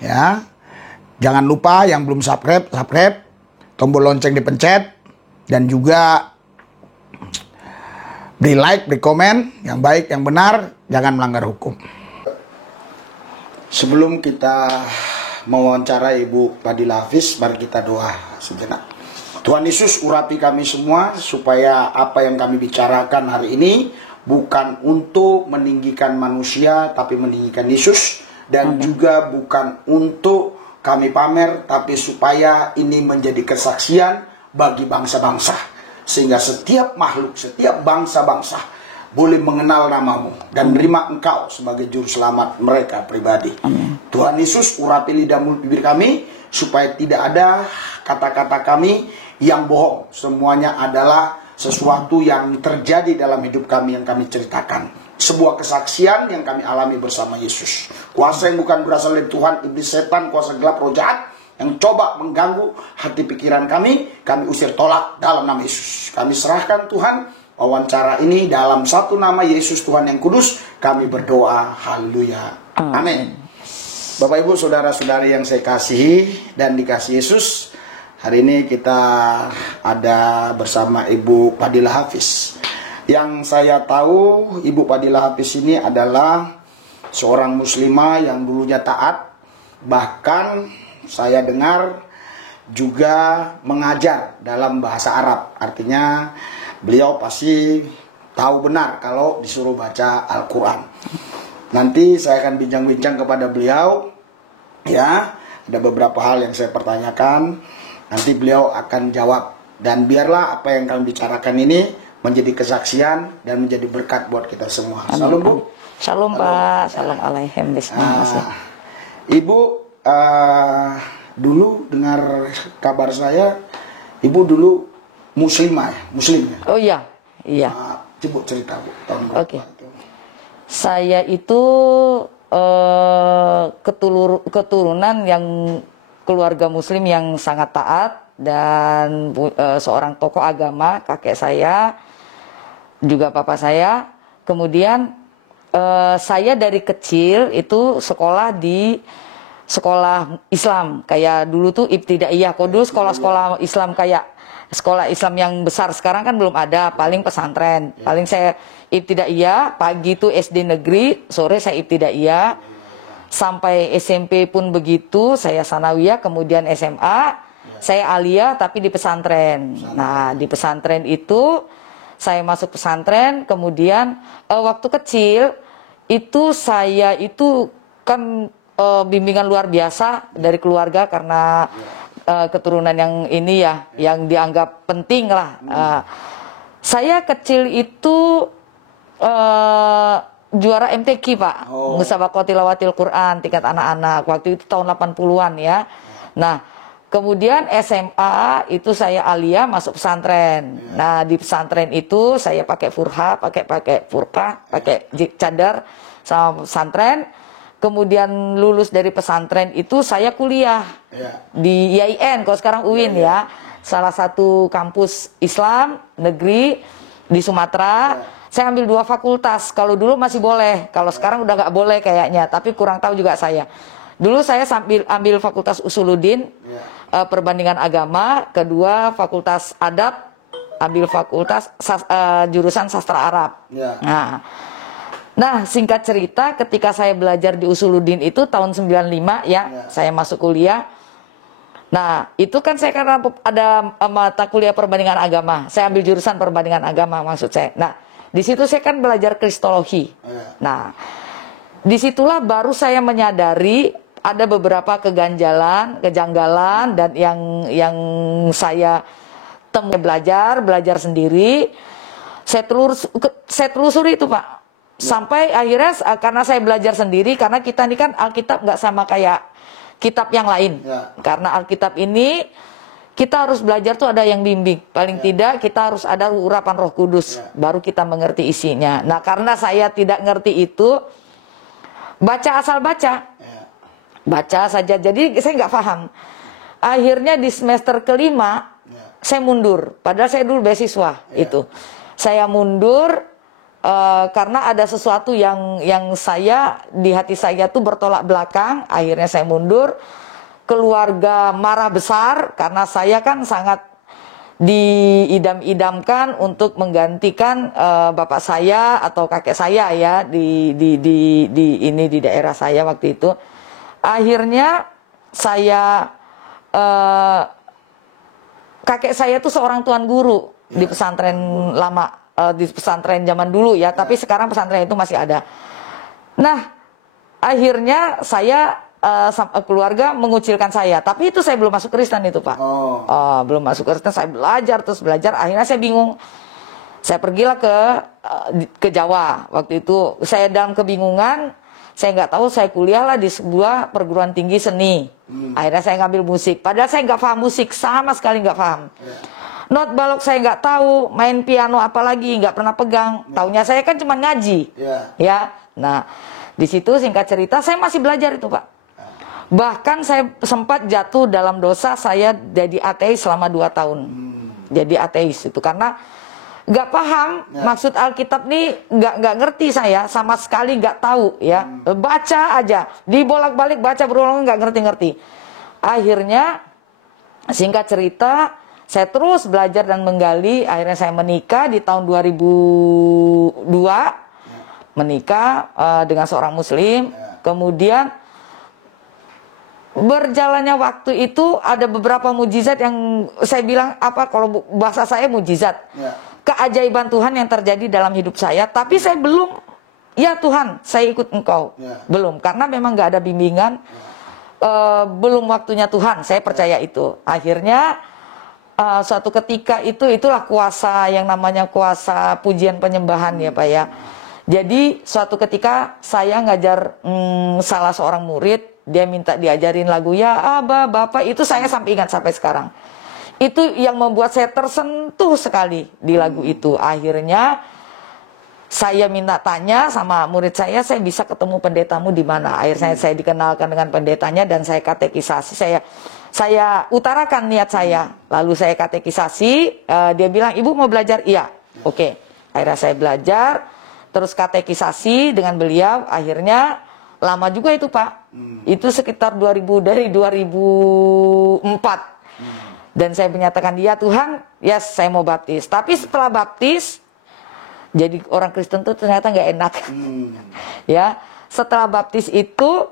ya. Jangan lupa yang belum subscribe, tombol lonceng dipencet, dan juga beri like, beri komen, yang baik, yang benar, jangan melanggar hukum. Sebelum kita mewawancarai Ibu Fadilah Hafiz, mari kita doa sejenak. Tuhan Yesus, urapi kami semua supaya apa yang kami bicarakan hari ini bukan untuk meninggikan manusia, tapi meninggikan Yesus, dan juga bukan untuk kami pamer, tapi supaya ini menjadi kesaksian bagi bangsa-bangsa, sehingga setiap makhluk, setiap bangsa-bangsa boleh mengenal namamu dan menerima Engkau sebagai juru selamat mereka pribadi. Amin. Tuhan Yesus, urapi lidah mulut bibir kami supaya tidak ada kata-kata kami yang bohong. Semuanya adalah sesuatu yang terjadi dalam hidup kami yang kami ceritakan. Sebuah kesaksian yang kami alami bersama Yesus. Kuasa yang bukan berasal dari Tuhan, iblis, setan, kuasa gelap, roh jahat yang coba mengganggu hati pikiran kami usir tolak dalam nama Yesus. Kami serahkan Tuhan wawancara ini dalam satu nama Yesus Tuhan yang kudus. Kami berdoa, haleluya, amin. Bapak Ibu saudara-saudari yang saya kasihi dan dikasihi Yesus, hari ini kita ada bersama Ibu Fadilah Hafiz. Yang saya tahu Ibu Fadilah Hafiz ini adalah seorang muslimah yang dulunya taat, bahkan saya dengar juga mengajar dalam bahasa Arab. Artinya beliau pasti tahu benar kalau disuruh baca Al-Quran. Nanti saya akan bincang-bincang kepada beliau, ya. Ada beberapa hal yang saya pertanyakan, nanti beliau akan jawab. Dan biarlah apa yang kami bicarakan ini menjadi kesaksian dan menjadi berkat buat kita semua. Amin. Salam, Bu. Shalom, Pak. Salam alaihim. Ibu, dulu dengar kabar saya, Ibu dulu muslimah ya? Muslim ya? Oh iya, iya. Coba cerita, Bu. Tahun berapa itu? Saya itu keturunan yang keluarga muslim yang sangat taat, dan seorang tokoh agama, kakek saya, juga papa saya. Kemudian saya dari kecil itu sekolah di sekolah Islam, kayak dulu tuh ibtidaiyah. Kalau dulu sekolah-sekolah Islam kayak sekolah Islam yang besar sekarang kan belum ada, paling pesantren. Paling saya ibtidaiyah, pagi itu SD negeri, sore saya ibtidaiyah. Sampai SMP pun begitu, saya sanawiyah, kemudian SMA, saya aliyah tapi di pesantren. Nah, di pesantren itu saya masuk pesantren, kemudian waktu kecil itu saya itu kan bimbingan luar biasa dari keluarga karena keturunan yang ini ya, yang dianggap penting lah. Saya kecil itu juara MTQ, Pak. Musabaqah tilawatil Quran tingkat anak-anak. Waktu itu tahun 80-an ya. Nah, kemudian SMA itu saya aliyah masuk pesantren. Nah, di pesantren itu saya pakai furha, pakai furqah, pakai cadar sama pesantren. Kemudian lulus dari pesantren itu saya kuliah di IAIN, kalau sekarang UIN ya. Salah satu kampus Islam negeri di Sumatera. Saya ambil 2 fakultas. Kalau dulu masih boleh, kalau sekarang udah nggak boleh kayaknya. Tapi kurang tahu juga saya. Dulu saya ambil fakultas Usuluddin, perbandingan agama. Kedua fakultas adab, ambil fakultas jurusan sastra Arab. Nah, singkat cerita, ketika saya belajar di Usuluddin itu tahun 95 ya, saya masuk kuliah. Nah, itu kan saya karena ada mata kuliah perbandingan agama. Saya ambil jurusan perbandingan agama maksud saya. Nah, di situ saya kan belajar kristologi. Nah, disitulah baru saya menyadari ada beberapa kejanggalan dan yang saya belajar sendiri. Saya telusuri itu, Pak. Sampai akhirnya karena saya belajar sendiri, karena kita ini kan Alkitab nggak sama kayak kitab yang lain. Karena Alkitab ini kita harus belajar tuh ada yang bimbing. Paling tidak kita harus ada urapan Roh Kudus, baru kita mengerti isinya. Nah, karena saya tidak ngerti itu, baca asal baca. Baca saja, jadi saya nggak paham. Akhirnya di semester kelima saya mundur, padahal saya dulu beasiswa itu. Saya mundur, karena ada sesuatu yang saya di hati saya tuh bertolak belakang, akhirnya saya mundur. Keluarga marah besar karena saya kan sangat diidam-idamkan untuk menggantikan bapak saya atau kakek saya ya di daerah saya waktu itu. Akhirnya saya kakek saya tuh seorang tuan guru di pesantren lama, di pesantren zaman dulu ya, tapi sekarang pesantren itu masih ada. Nah, akhirnya saya keluarga mengucilkan saya, tapi itu saya belum masuk Kristen itu Pak. Belum masuk Kristen, saya belajar terus belajar, akhirnya saya bingung. Saya pergilah ke Jawa waktu itu. Saya dalam kebingungan, saya nggak tahu, saya kuliah lah di sebuah perguruan tinggi seni. Akhirnya saya ngambil musik, padahal saya nggak paham musik, sama sekali nggak paham. Not balok saya nggak tahu, main piano apalagi nggak pernah pegang. Taunya saya kan cuma ngaji, ya. Nah, di situ singkat cerita saya masih belajar itu Pak. Bahkan saya sempat jatuh dalam dosa, saya jadi ateis selama 2 tahun. Jadi ateis itu karena nggak paham maksud Alkitab nih, nggak ngerti saya sama sekali, nggak tahu ya. Baca aja, dibolak-balik baca berulang, nggak ngerti-ngerti. Akhirnya singkat cerita saya terus belajar dan menggali. Akhirnya saya menikah di tahun 2002, menikah dengan seorang Muslim. Kemudian berjalannya waktu itu ada beberapa mujizat yang saya bilang apa, kalau bahasa saya mujizat, keajaiban Tuhan yang terjadi dalam hidup saya. Tapi saya belum, ya Tuhan saya ikut Engkau, belum, karena memang nggak ada bimbingan, belum waktunya Tuhan, saya percaya itu. Akhirnya suatu ketika itulah kuasa yang namanya kuasa pujian penyembahan ya Pak ya. Jadi suatu ketika saya ngajar salah seorang murid, dia minta diajarin lagu ya Aba, Bapak, itu saya sampai ingat sampai sekarang. Itu yang membuat saya tersentuh sekali di lagu itu. Akhirnya saya minta tanya sama murid saya bisa ketemu pendetamu di mana? Akhirnya saya dikenalkan dengan pendetanya dan saya katekisasi. Saya utarakan niat saya. Lalu saya katekisasi, dia bilang, "Ibu mau belajar?" "Iya." "Oke." Akhirnya saya belajar, terus katekisasi dengan beliau. Akhirnya lama juga itu Pak. Itu sekitar dari 2004. Dan saya menyatakan, "Ya Tuhan, ya saya mau baptis." Tapi setelah baptis, jadi orang Kristen tuh ternyata nggak enak. Ya, setelah baptis itu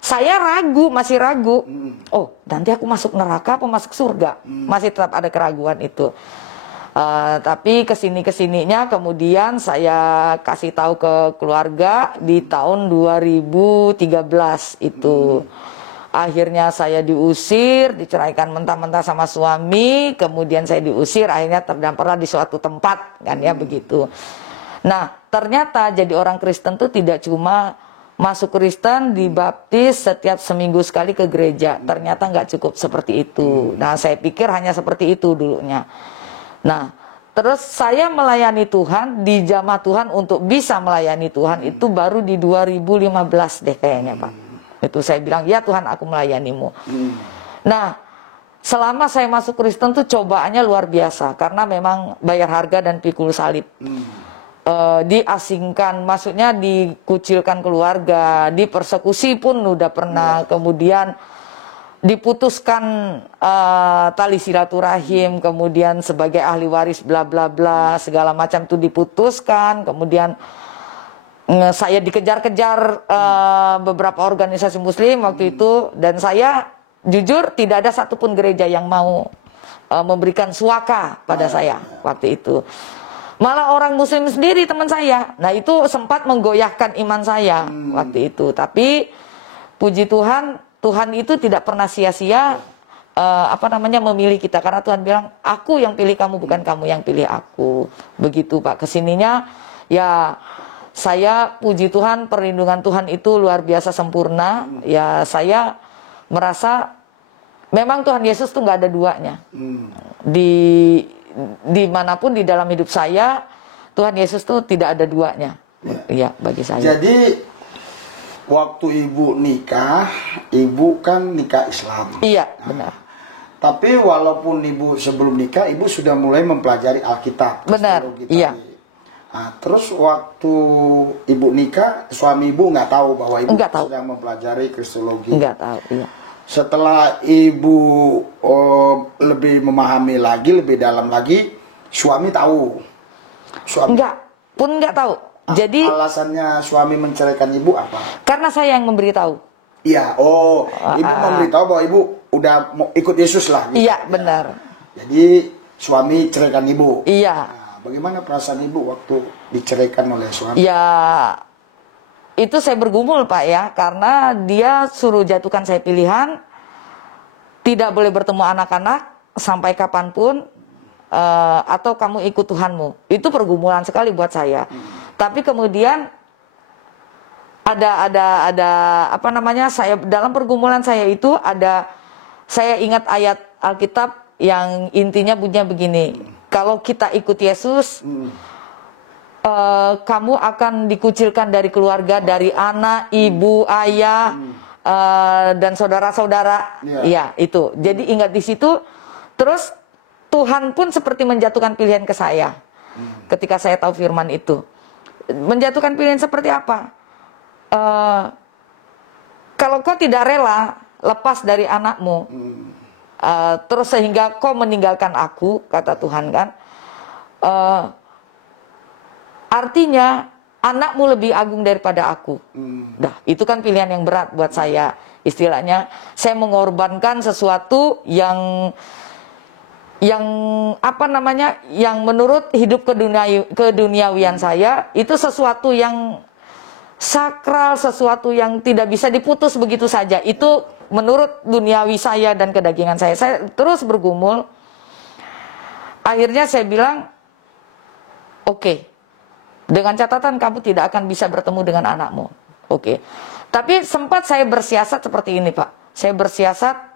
saya masih ragu. Oh, nanti aku masuk neraka apa masuk surga? Masih tetap ada keraguan itu. Tapi kesininya kemudian saya kasih tahu ke keluarga di tahun 2013 itu. Akhirnya saya diusir, diceraikan mentah-mentah sama suami, kemudian saya diusir, akhirnya terdamparlah di suatu tempat, kan ya begitu. Nah, ternyata jadi orang Kristen tuh tidak cuma masuk Kristen, dibaptis setiap seminggu sekali ke gereja. Ternyata nggak cukup seperti itu. Nah, saya pikir hanya seperti itu dulunya. Nah, terus saya melayani Tuhan, di jamaah Tuhan untuk bisa melayani Tuhan itu baru di 2015 deh kayaknya Pak. Itu saya bilang, "Ya Tuhan, aku melayanimu." Nah, selama saya masuk Kristen tuh cobaannya luar biasa. Karena memang bayar harga dan pikul salib. Diasingkan, maksudnya dikucilkan keluarga, dipersekusi pun udah pernah, kemudian diputuskan tali silaturahim, kemudian sebagai ahli waris bla bla bla, segala macam itu diputuskan. Kemudian saya dikejar-kejar beberapa organisasi muslim waktu itu, dan saya jujur tidak ada satupun gereja yang mau memberikan suaka pada saya waktu itu. Malah orang muslim sendiri teman saya. Nah, itu sempat menggoyahkan iman saya waktu itu. Tapi puji Tuhan, Tuhan itu tidak pernah sia-sia memilih kita, karena Tuhan bilang, "Aku yang pilih kamu, bukan kamu yang pilih aku." Begitu Pak. Kesininya ya saya puji Tuhan, perlindungan Tuhan itu luar biasa sempurna. Ya saya merasa memang Tuhan Yesus tuh nggak ada duanya. Dimanapun di dalam hidup saya, Tuhan Yesus tuh tidak ada duanya. Ya, bagi saya. Jadi waktu ibu nikah, ibu kan nikah Islam. Iya, benar. Tapi walaupun ibu sebelum nikah, ibu sudah mulai mempelajari Alkitab. Benar, iya. Nah, terus waktu ibu nikah, suami ibu nggak tahu bahwa ibu Nggak tahu. sedang mempelajari kristologi. Enggak tahu, iya. Setelah ibu lebih memahami lagi, lebih dalam lagi, suami tahu. Suami Enggak tahu. Jadi alasannya suami menceraikan ibu apa? karena saya yang memberitahu. Iya, ibu memberitahu bahwa ibu udah mau ikut Yesus lah. Gitu. Iya, benar. Jadi suami ceraikan ibu. Iya. Nah, bagaimana perasaan ibu waktu diceraikan oleh suami? Ya, itu saya bergumul Pak ya, karena dia suruh jatuhkan saya pilihan, tidak boleh bertemu anak-anak sampai kapanpun, atau kamu ikut Tuhanmu. Itu pergumulan sekali buat saya. Tapi kemudian ada apa namanya, saya dalam pergumulan saya itu saya ingat ayat Alkitab yang intinya bunyinya begini, kalau kita ikut Yesus, kamu akan dikucilkan dari keluarga, dari anak, ibu, ayah, dan saudara-saudara. Ya, itu. Jadi ingat di situ. Terus Tuhan pun seperti menjatuhkan pilihan ke saya. Ketika saya tahu firman itu. Menjatuhkan pilihan seperti apa? Kalau kau tidak rela lepas dari anakmu, terus sehingga kau meninggalkan aku, kata Tuhan kan, artinya anakmu lebih agung daripada aku. Dah, itu kan pilihan yang berat buat saya. Istilahnya, saya mengorbankan sesuatu yang apa namanya, yang menurut hidup keduniawian saya itu sesuatu yang sakral, sesuatu yang tidak bisa diputus begitu saja. Itu menurut duniawi saya dan kedagingan saya. Saya terus bergumul. Akhirnya saya bilang, oke. Dengan catatan kamu tidak akan bisa bertemu dengan anakmu. Oke. Tapi sempat saya bersiasat seperti ini, Pak. Saya bersiasat,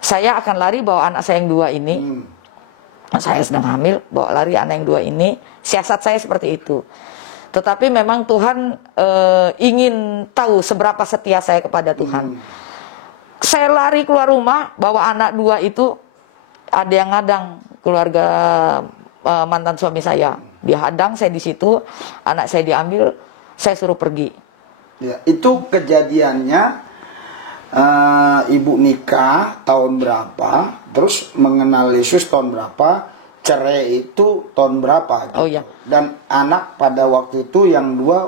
saya akan lari bawa anak saya yang dua ini. Saya sedang hamil, bawa lari anak yang dua ini. Siasat saya seperti itu. Tetapi memang Tuhan ingin tahu seberapa setia saya kepada Tuhan. Saya lari keluar rumah, bawa anak dua itu. Ada yang ngadang, keluarga mantan suami saya. Dia hadang, saya di situ, anak saya diambil, saya suruh pergi. Ya, itu kejadiannya ibu nikah tahun berapa, terus mengenal Yesus tahun berapa, cerai itu tahun berapa? Gitu. Oh ya. Dan anak pada waktu itu yang dua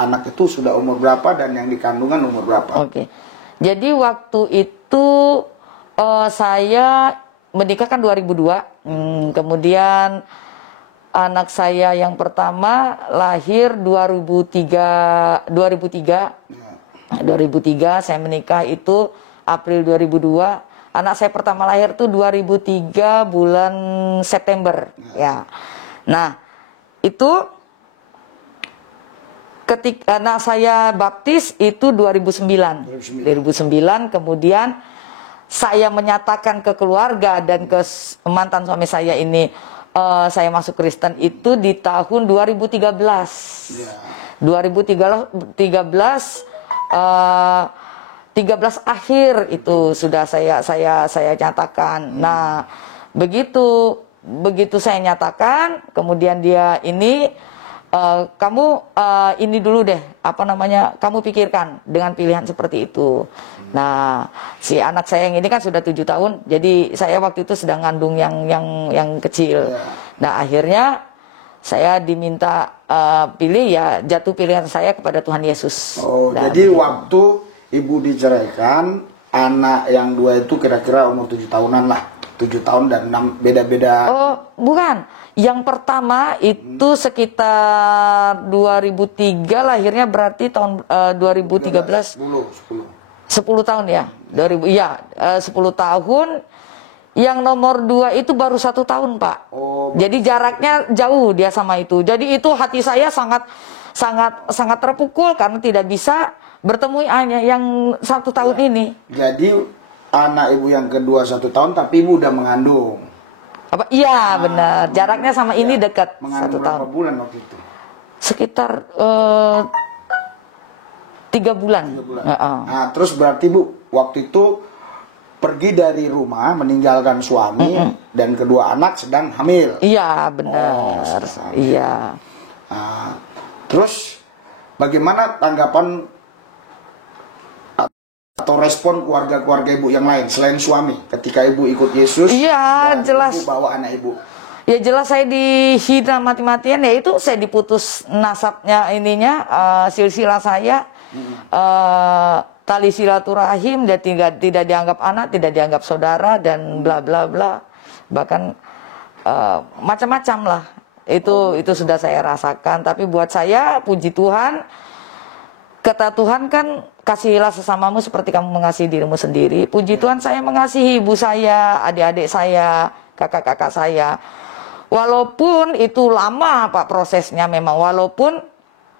anak itu sudah umur berapa dan yang di kandungan umur berapa? Oke. Jadi waktu itu saya menikah kan 2002, kemudian anak saya yang pertama lahir 2003. 2003 saya menikah itu April 2002. Anak saya pertama lahir tuh 2003 bulan September. Ya. Nah, itu ketika anak saya baptis itu 2009. 2009 kemudian saya menyatakan ke keluarga dan ke mantan suami saya ini, saya masuk Kristen itu di tahun 2013. Yeah. 13 akhir itu sudah saya nyatakan. Nah, begitu saya nyatakan, kemudian dia ini kamu ini dulu deh, apa namanya, kamu pikirkan dengan pilihan seperti itu. Nah, si anak saya yang ini kan sudah 7 tahun, jadi saya waktu itu sedang ngandung yang kecil. Nah, akhirnya saya diminta pilih, ya jatuh pilihan saya kepada Tuhan Yesus. Oh, nah, jadi begitu. Waktu ibu diceraikan, anak yang dua itu kira-kira umur 7 tahunan lah. 7 tahun dan 6, beda-beda. Oh, bukan. Yang pertama itu sekitar 2003 lahirnya, berarti tahun 2013. 10 tahun ya. 10 tahun. Yang nomor 2 itu baru 1 tahun, Pak. Oh, jadi jaraknya jauh dia sama itu. Jadi itu hati saya sangat terpukul karena tidak bisa bertemu hanya yang 1 tahun ini. Jadi anak ibu yang kedua 1 tahun, tapi ibu udah mengandung. Apa? Iya, benar. Jaraknya sama ini dekat. Mengandung 1 tahun. Berapa bulan waktu itu? Sekitar 3 bulan. 3 bulan. Nah, terus berarti bu, waktu itu pergi dari rumah meninggalkan suami dan kedua anak sedang hamil. Iya, benar. sedang hamil. Iya. Nah, terus bagaimana tanggapan atau respon keluarga-keluarga ibu yang lain selain suami ketika ibu ikut Yesus? Iya, dan jelas. Ibu bawa anak ibu. Ya jelas saya dihina mati-matian, ya itu saya diputus nasabnya ininya, silsilah saya, tali silaturahim, dia tidak dianggap anak, tidak dianggap saudara, dan bla bla bla, bahkan macam-macam lah. Itu sudah saya rasakan. Tapi buat saya, puji Tuhan, kata Tuhan kan, kasihilah sesamamu seperti kamu mengasihi dirimu sendiri. Puji Tuhan, saya mengasihi ibu saya, adik-adik saya, kakak-kakak saya. Walaupun itu lama Pak prosesnya memang, walaupun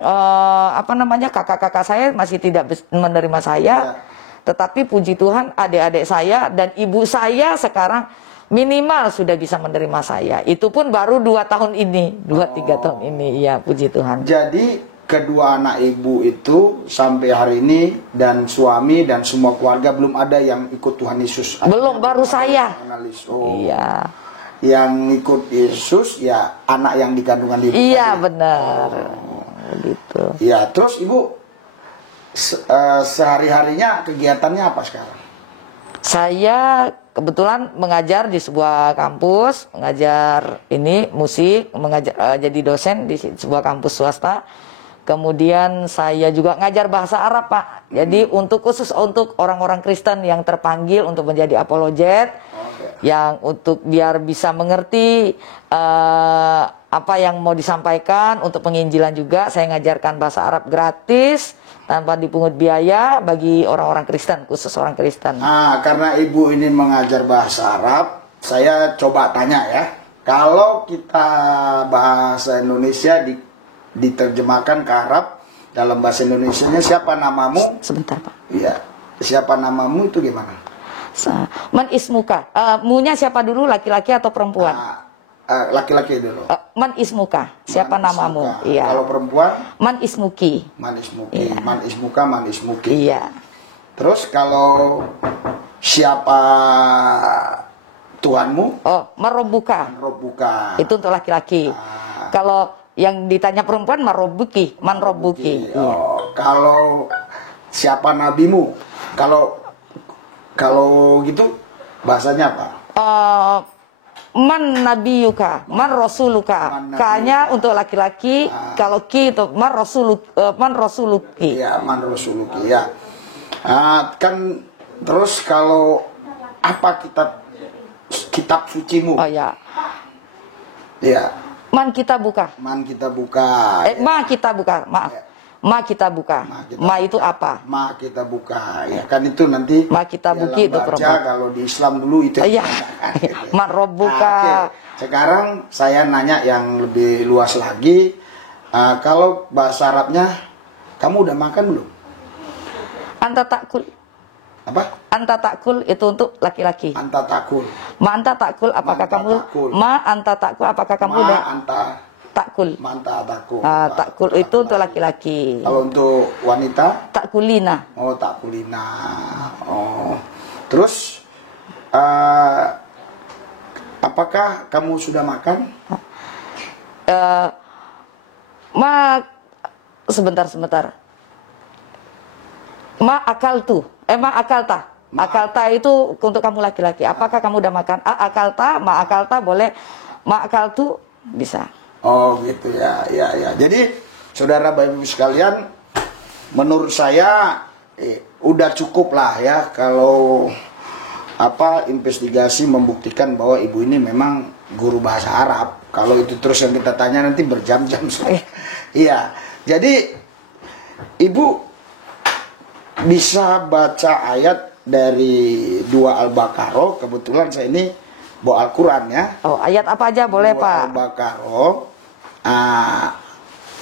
kakak-kakak saya masih tidak menerima saya, tetapi puji Tuhan adik-adik saya dan ibu saya sekarang minimal sudah bisa menerima saya. Itu pun baru 2 tahun ini, 2-3 tahun ini, ya puji Tuhan. Jadi kedua anak ibu itu sampai hari ini dan suami dan semua keluarga belum ada yang ikut Tuhan Yesus. Belum, baru saya. Iya. Yang ikut Yesus ya anak yang di kandungan ibu. Iya, benar. Gitu. Ya, terus ibu sehari-harinya kegiatannya apa sekarang? Saya kebetulan mengajar di sebuah kampus, mengajar ini musik, mengajar jadi dosen di sebuah kampus swasta. Kemudian saya juga ngajar bahasa Arab, Pak. Jadi khusus untuk orang-orang Kristen yang terpanggil untuk menjadi apologet, yang untuk biar bisa mengerti apa yang mau disampaikan untuk penginjilan juga. Saya ngajarkan bahasa Arab gratis tanpa dipungut biaya bagi orang-orang Kristen, khusus orang Kristen. Nah, karena ibu ini mengajar bahasa Arab, saya coba tanya ya. Kalau kita bahasa Indonesia diterjemahkan ke Arab, dalam bahasa Indonesianya siapa namamu? Sebentar, Pak. Iya. Siapa namamu itu gimana? Man ismuka. Munya siapa dulu, laki-laki atau perempuan? Laki-laki dulu. Man ismuka. Siapa Man namamu? ismuka. Iya. Kalau perempuan? Man ismuki. Man ismuki. Iya. Man ismuka, man ismuki. Iya. Terus kalau siapa Tuhanmu? Oh, marobuka. Robuka. Itu untuk laki-laki. Kalau yang ditanya perempuan, marobuki. Man robuki. Iya. Oh, kalau siapa nabimu? Kalau gitu bahasanya apa? Man nabiyuka, man rasuluka. K-nya untuk laki-laki, kalau ki itu man rasuluki. Iya, man rasuluki ya. Kan terus kalau apa kitab sucimu? Oh ya. Iya. Man kita buka. Man kita buka. Ma kita buka, maaf. Ma kita buka. Ma itu apa? Ma kita buka. Ya kan itu nanti. Ma kita buki itu perempuan. Kalau di Islam dulu itu. Iya. Man robuka. Sekarang saya nanya yang lebih luas lagi. Kalau bahasa Arabnya, kamu udah makan belum? Anta takul. Apa? Anta takul itu untuk laki-laki. Anta takul. Ma anta takul, apakah kamu? Ma anta takul, apakah kamu udah? Ma anta takul. Manta takul. Takul itu untuk laki-laki. Kalau untuk wanita? Takulina. Oh, takulina. Oh. Terus apakah kamu sudah makan? Sebentar. Ma akalta. Akalta itu untuk kamu laki-laki. Apakah kamu udah makan? Ma akalta boleh. Ma akaltu bisa. Oh gitu ya. Jadi saudara Bapak Ibu sekalian, menurut saya udah cukup lah ya kalau investigasi membuktikan bahwa ibu ini memang guru bahasa Arab. Kalau itu terus yang kita tanya nanti berjam-jam. Iya. Jadi ibu bisa baca ayat dari 2 Al-Baqarah. Kebetulan saya ini bawa Al-Quran ya. Oh, ayat apa aja boleh, Pak? Al-Baqarah.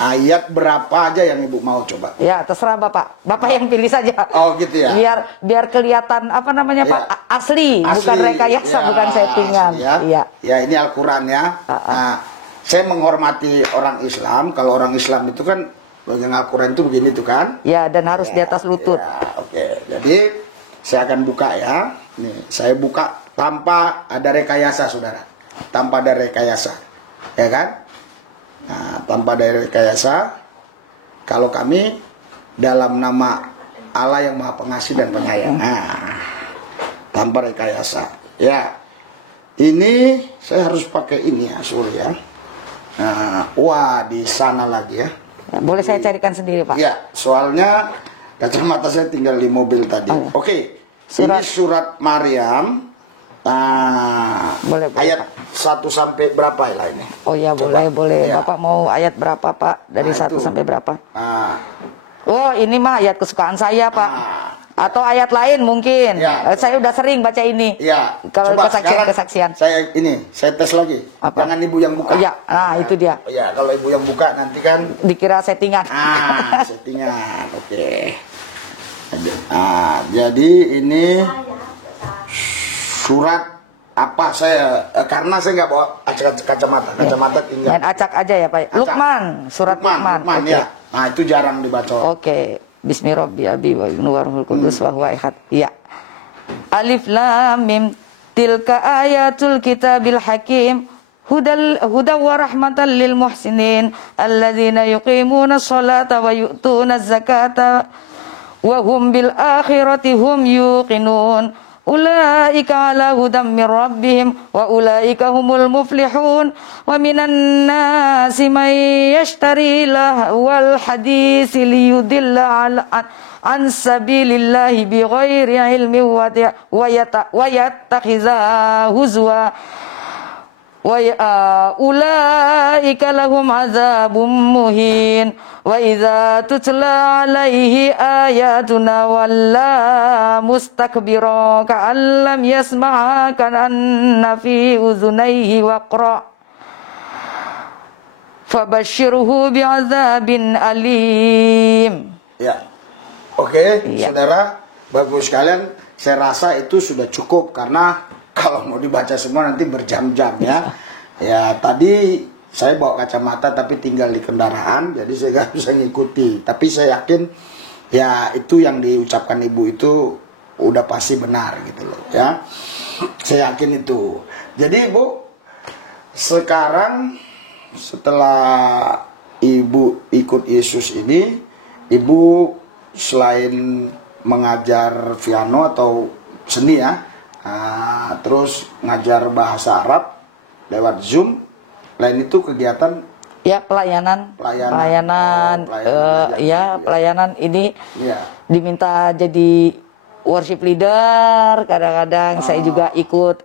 Ayat berapa aja yang ibu mau coba? Ya, terserah Bapak. Bapak yang pilih saja. Oh, gitu ya. Biar kelihatan Pak? Asli, bukan rekayasa, bukan settingan. Ya. Ya, ini Al-Quran ya. Saya menghormati orang Islam. Kalau orang Islam itu kan bagian Al-Quran itu begini tuh kan? Ya, dan harus di atas lutut. Ya, oke. Jadi Saya akan buka ya. Nih, saya buka tanpa ada rekayasa, saudara. Tanpa ada rekayasa, ya kan? Nah, tanpa ada rekayasa. Kalau kami dalam nama Allah yang Maha Pengasih dan Penyayang. Nah, tanpa rekayasa. Ya, ini saya harus pakai ini ya, sorry ya. Nah, wah di sana lagi ya. Boleh saya carikan sendiri, Pak? Ya, soalnya kacamata saya tinggal di mobil tadi. Oh, ya. Oke, ini surat Maryam. Nah, boleh, ayat Pak. 1 sampai berapa ya ini? Oh ya, Coba. boleh. Ya. Bapak mau ayat berapa, Pak? Dari Nah, 1 itu. sampai berapa? Nah, Oh, ini mah ayat kesukaan saya, Pak. nah, Atau ayat lain mungkin. Ya. Saya udah sering baca ini. ya. Kalau Coba sekarang kesaksian. saya tes lagi. Apa? Jangan ibu yang buka. Oh, ya, nah itu dia. Ya, kalau ibu yang buka nanti kan Dikira settingan. settingan. Oke. Nah, jadi ini surat apa saya karena saya nggak bawa kacamata tinggal. Main acak aja ya, Pak. Acak. Lukman, surat Lukman. Oke. Ya. Nah, itu jarang dibaca. Oke. Bismillahirrahmanirrahim wa nuwarul qudus wa huwa ahad. Ya. Alif lam mim tilka ayatul kitabil hakim huda wa rahmatan lil muhsinin alladzina yuqimuna sholata wa yu'tuna zakata wa hum bil akhirati hum yuqinun. Ulaika ala hudam min rabbihim wa ulaika humul muflihun wa minan nasi may yashtari lahwal hadisi liyudilla an sabilillahi bighairi ilmin wa yattakhiza huzwa wa ulaika lahum azabun muhin wa idza tutla alaihi ayatuna walla mustakbira ka'an lam yasma'a kananna fi uzunaihi waqra fabashshirhu bi'adzabin alim. Ya. Oke, Iya. saudara, bagus sekalian. Saya rasa itu sudah cukup karena kalau mau dibaca semua nanti berjam-jam ya. Ya, tadi saya bawa kacamata tapi tinggal di kendaraan, jadi saya nggak bisa ngikuti. Tapi saya yakin ya itu yang diucapkan ibu itu udah pasti benar gitu loh ya. Saya yakin itu. Jadi ibu, sekarang setelah ibu ikut Yesus ini, ibu selain mengajar piano atau seni ya, terus ngajar bahasa Arab lewat Zoom. Lain itu kegiatan Ya, pelayanan ini ya. diminta jadi worship leader. Kadang-kadang saya juga ikut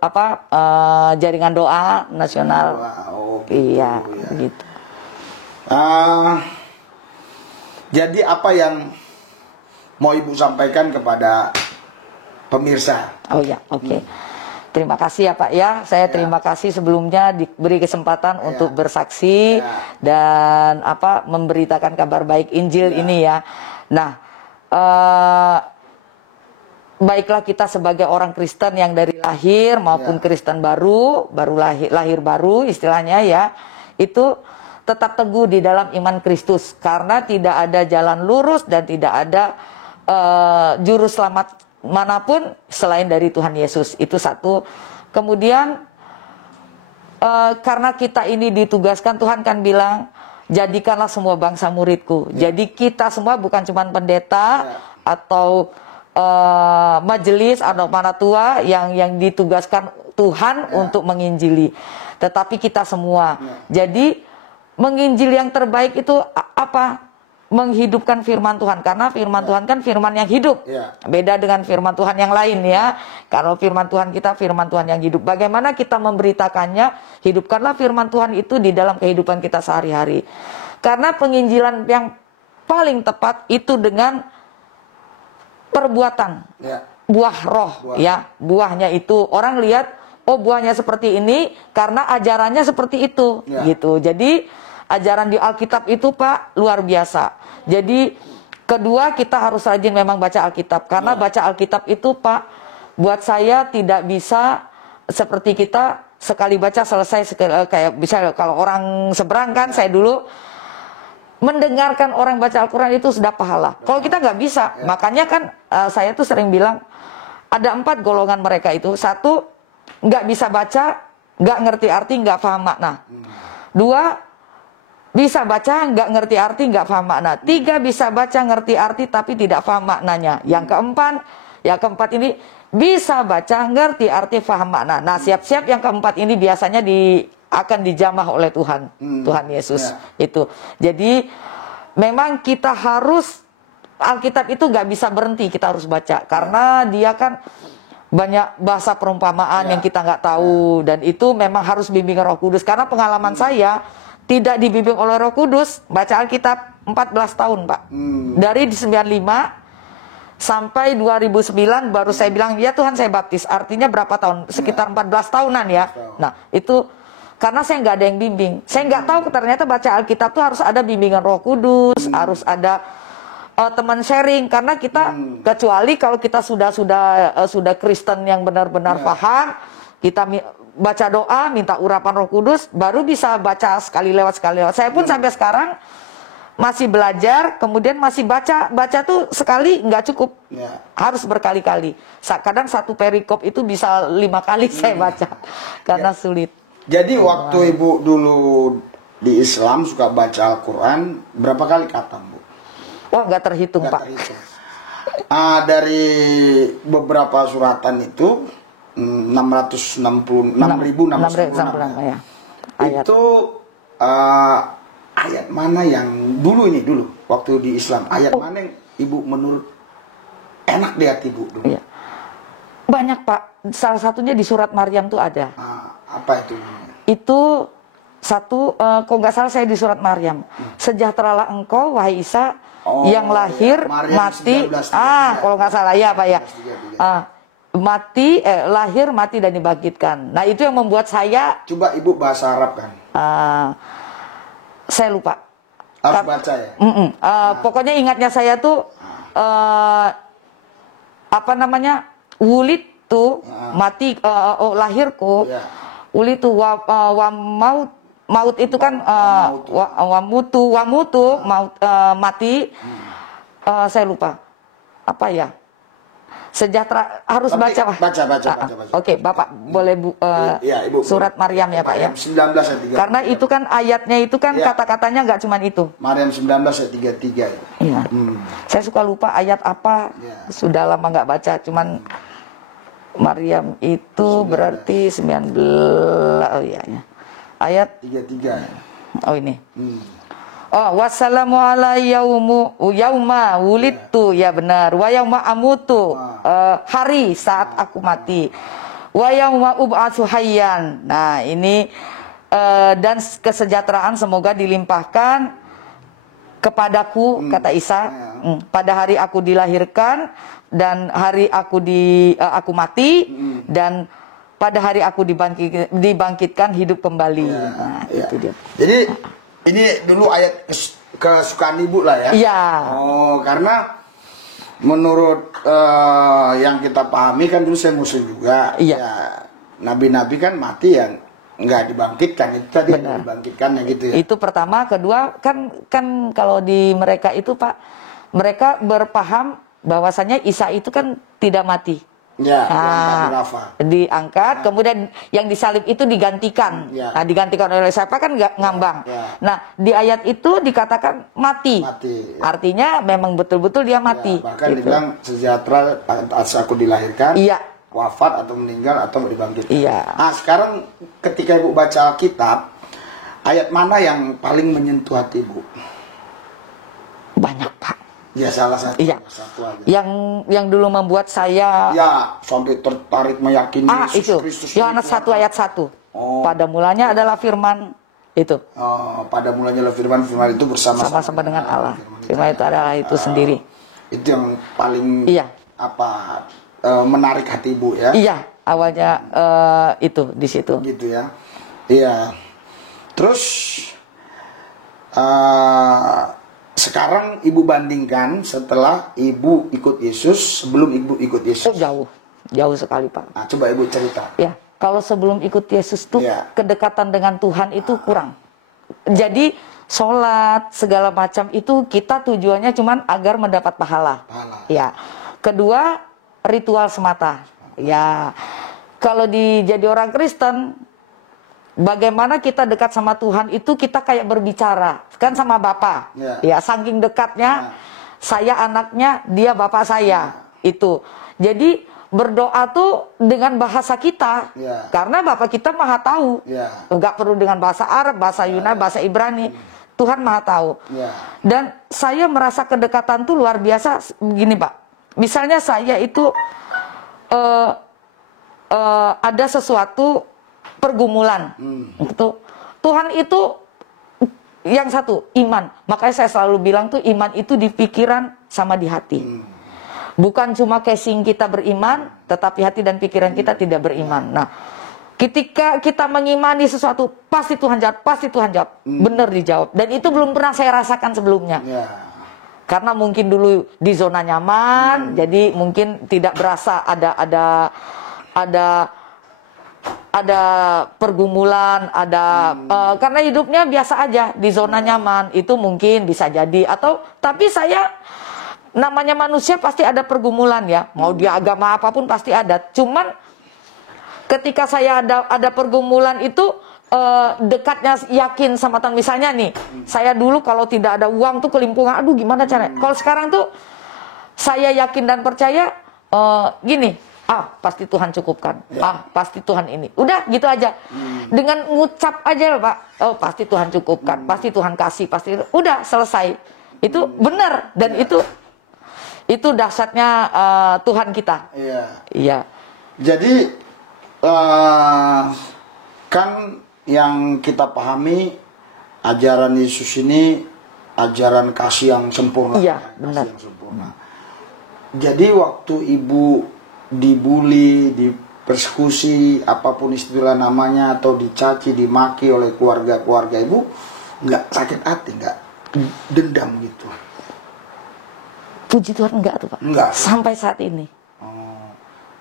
jaringan doa nasional. Oh, gitu, Iya, ya. gitu. Jadi apa yang mau ibu sampaikan kepada pemirsa? Oh ya, oke. Terima kasih ya Pak ya. Saya terima kasih sebelumnya diberi kesempatan untuk bersaksi dan memberitakan kabar baik Injil ini ya. Nah, baiklah kita sebagai orang Kristen yang dari lahir maupun Kristen baru lahir baru istilahnya ya, itu tetap teguh di dalam iman Kristus karena tidak ada jalan lurus dan tidak ada juru selamat manapun selain dari Tuhan Yesus. Itu satu. Kemudian karena kita ini ditugaskan, Tuhan kan bilang jadikanlah semua bangsa muridku. Jadi kita semua bukan cuma pendeta atau majelis atau para tua yang ditugaskan Tuhan untuk menginjili, tetapi kita semua. Jadi menginjil yang terbaik itu apa? Menghidupkan firman Tuhan, karena firman Tuhan kan firman yang hidup. Beda dengan firman Tuhan yang lain ya. Kalau firman Tuhan kita firman Tuhan yang hidup. Bagaimana kita memberitakannya? Hidupkanlah firman Tuhan itu di dalam kehidupan kita sehari-hari. Karena penginjilan yang paling tepat itu dengan perbuatan. Buah roh ya. Buahnya itu orang lihat, oh buahnya seperti ini karena ajarannya seperti itu gitu. Jadi ajaran di Alkitab itu Pak luar biasa. Jadi kedua kita harus rajin memang baca Alkitab. Karena baca Alkitab itu Pak buat saya tidak bisa seperti kita sekali baca selesai kayak bisa kalau orang seberang kan saya dulu mendengarkan orang baca Al-Quran itu sudah pahala. Kalau kita nggak bisa, makanya kan saya tuh sering bilang ada 4 golongan mereka itu. 1, nggak bisa baca, nggak ngerti arti, nggak paham makna. 2, bisa baca, nggak ngerti arti, nggak paham makna. 3, bisa baca, ngerti arti, tapi tidak paham maknanya. Yang keempat ini bisa baca, ngerti arti, paham makna. Nah, siap-siap yang keempat ini biasanya akan dijamah oleh Tuhan, Tuhan Yesus. Itu. Jadi memang kita harus, Alkitab itu nggak bisa berhenti, kita harus baca. Karena dia kan banyak bahasa perumpamaan yang kita nggak tahu. Dan itu memang harus bimbingan Roh Kudus. Karena pengalaman saya, tidak dibimbing oleh Roh Kudus, baca Alkitab 14 tahun, Pak. Dari 95 sampai 2009 baru saya bilang, ya Tuhan saya baptis. Artinya berapa tahun? Sekitar 14 tahunan ya. Nah, itu karena saya nggak ada yang bimbing. Saya nggak tahu ternyata baca Alkitab tuh harus ada bimbingan Roh Kudus, harus ada teman sharing. Karena kita kecuali kalau kita sudah Kristen yang benar-benar paham, kita baca doa, minta urapan Roh Kudus, baru bisa baca sekali lewat. Saya pun sampai sekarang masih belajar, kemudian masih baca tuh sekali nggak cukup, harus berkali-kali. Kadang satu perikop itu bisa 5 kali saya baca, karena sulit. Jadi waktu Ibu dulu di Islam suka baca Al-Quran, berapa kali khatam, Bu? Wah, nggak terhitung, Pak. Terhitung. Dari beberapa suratan itu 666 ya. Itu ayat mana yang dulu waktu di Islam, ayat mana yang Ibu menurut enak di hati Ibu dulu? Iya. Banyak, Pak. Salah satunya di surat Maryam tuh ada. Apa itu? Itu satu, kalau nggak salah saya di surat Maryam. Sejahteralah engkau, wahai Isa, yang lahir, mati. 19, kalau nggak salah ya, Pak ya. Lahir, mati, dan dibangkitkan. Nah, itu yang membuat saya. Coba Ibu bahasa Arab kan? Saya lupa. Harus baca ya? Pokoknya ingatnya saya tuh, apa namanya, wulid tuh, mati, lahirku. Uli itu maut itu kan wamutu maut, mati. Saya lupa apa ya, sejahtera, harus baca. Oke, Bapak boleh Ibu, surat Maryam ya, Pak ya. 19 ayat 3. Karena itu kan ayatnya itu kan kata-katanya nggak cuma itu. Maryam 19 ayat 33 ya. Iya. Saya suka lupa ayat apa. Sudah lama nggak baca, cuman Maryam itu 19. Berarti 19. Oh iya ya. Ayat 33. Oh ini. Wassalamu ala yauma wulidtu, ya benar. Wa yauma amutu, hari saat aku mati. Wa yauma ub'atsu hayyan. Nah, ini dan kesejahteraan semoga dilimpahkan kepadaku, kata Isa, pada hari aku dilahirkan dan hari aku mati, dan pada hari aku dibangkitkan hidup kembali. Itu dia. Jadi ini dulu ayat kesukaan Ibu lah ya. Iya. Karena menurut yang kita pahami kan dulu saya Muslim juga. Iya. Ya, nabi-nabi kan mati yang nggak dibangkitkan, itu tadi dibangkitkan gitu ya. Itu pertama, kedua kan kalau di mereka itu, Pak, mereka berpaham bahwasanya Isa itu kan tidak mati. Ya, diangkat, kemudian yang disalib itu digantikan. Nah, digantikan oleh siapa kan nggak ngambang. Nah, di ayat itu dikatakan mati. Artinya memang betul-betul dia mati. Bahkan dibilang sejahtera saat aku dilahirkan. Wafat atau meninggal atau dibangkitkan. Nah, sekarang ketika Ibu baca Alkitab, ayat mana yang paling menyentuh hati Ibu? Banyak, Pak. Ya, salah satu. Satu aja. Yang dulu membuat saya sampai tertarik meyakini Yesus Kristus. Yohanes 1 ayat 1. Pada mulanya adalah firman itu. Pada mulanya adalah firman itu bersama-sama dengan Allah. Firman itu adalah itu sendiri. Itu yang paling menarik hati Ibu ya. Iya, awalnya itu di situ. Gitu ya. Iya. Terus sekarang Ibu bandingkan setelah Ibu ikut Yesus, sebelum Ibu ikut Yesus. Jauh sekali, Pak. Nah, coba Ibu cerita. Ya, kalau sebelum ikut Yesus tuh kedekatan dengan Tuhan itu kurang. Jadi sholat segala macam itu kita tujuannya cuman agar mendapat pahala. Ya. Kedua, ritual semata. Ya, kalau jadi orang Kristen, bagaimana kita dekat sama Tuhan itu kita kayak berbicara kan sama Bapa. Ya, saking dekatnya. Saya anaknya, dia bapak saya. Itu. Jadi berdoa tuh dengan bahasa kita. Karena Bapak kita Maha tahu. Enggak perlu dengan bahasa Arab, bahasa Yunani, bahasa Ibrani. Tuhan Maha tahu. Dan saya merasa kedekatan tuh luar biasa begini, Pak. Misalnya saya itu ada sesuatu pergumulan. Itu Tuhan itu yang satu, iman. Makanya saya selalu bilang tuh iman itu di pikiran sama di hati. Bukan cuma casing kita beriman, tetapi hati dan pikiran kita tidak beriman. Nah, ketika kita mengimani sesuatu, pasti Tuhan jawab, pasti Tuhan jawab. Benar dijawab. Dan itu belum pernah saya rasakan sebelumnya. Karena mungkin dulu di zona nyaman, jadi mungkin tidak berasa ada pergumulan, karena hidupnya biasa aja di zona nyaman, itu mungkin bisa jadi. Atau tapi saya namanya manusia pasti ada pergumulan ya, mau dia agama apapun pasti ada. Cuman ketika saya ada pergumulan itu dekatnya yakin sama Tuhan. Misalnya nih, saya dulu kalau tidak ada uang tuh kelimpungan, aduh gimana caranya. Kalau sekarang tuh saya yakin dan percaya gini, pasti Tuhan cukupkan. Pasti Tuhan ini. Udah gitu aja. Dengan ngucap aja Pak. Pasti Tuhan cukupkan. Pasti Tuhan kasih. Pasti. Udah selesai. Itu benar. Dan itu dahsyatnya Tuhan kita. Iya. Jadi kan yang kita pahami ajaran Yesus ini ajaran kasih yang sempurna. Iya, benar. Kasih yang sempurna. Jadi waktu ibu dibully, dipersekusi, apapun istilah namanya, atau dicaci, dimaki oleh keluarga ibu, nggak sakit hati, nggak dendam gitu? Puji Tuhan enggak tuh Pak. Enggak. Sampai saat ini.